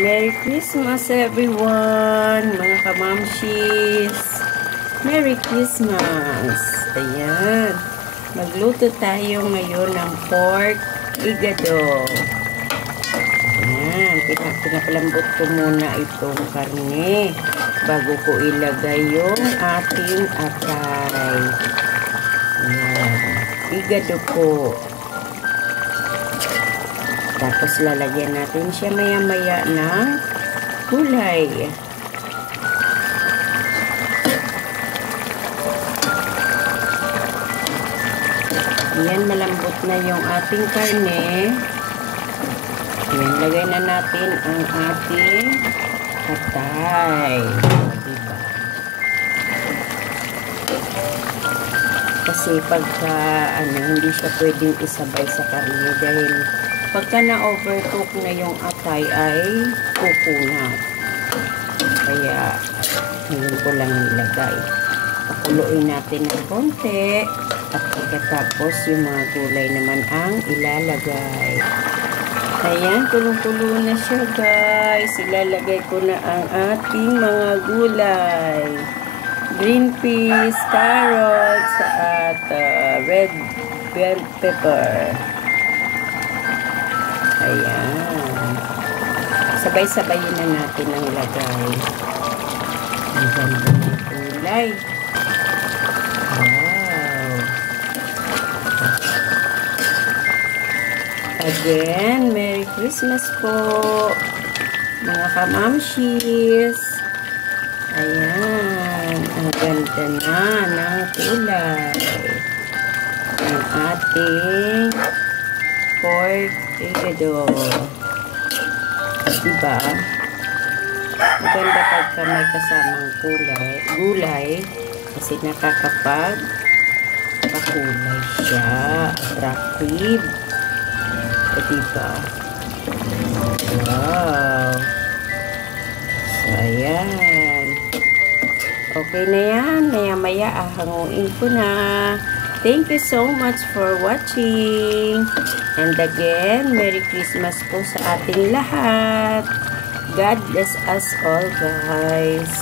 Merry Christmas everyone, mga kamamshis. Merry Christmas. Ayan. Magluto tayo ngayon ng pork igado. Ayan. Pinapalambot ko muna itong karne bago ko ilagay yung ating atay. Ayan. Igado po. Tapos lalagyan natin siya maya-maya ng gulay. Ayan, malambot na yung ating karne. Ayan, lagay na natin ang ating atay. Diba? Kasi pagka hindi siya pwedeng isabay sa karne dahil pagka na-overcook na yung atay ay kukunat. Kaya, ngayon ko lang nilagay. Pakuluin natin ng konti. At pagkatapos, yung mga gulay naman ang ilalagay. Ayan, kulong-kulo na siya guys. Ilalagay ko na ang ating mga gulay. Green peas, carrots, at red bell pepper. Ayan. Sabay-sabayin na natin ang lagay. Ang ganda ng kulay. Wow. Again, Merry Christmas po, mga kamamshis. Ayan. Ang ganda na ng kulay. Ang ating pork igado. Diba? Maganda pagka may kasamang gulay kasi nakakapag-pakulay siya. Attractive. Diba? Wow. So, ayan. Okay na yan. Maya-maya ahanguin ko na. Thank you so much for watching. And again, Merry Christmas po sa ating lahat. God bless us all, guys.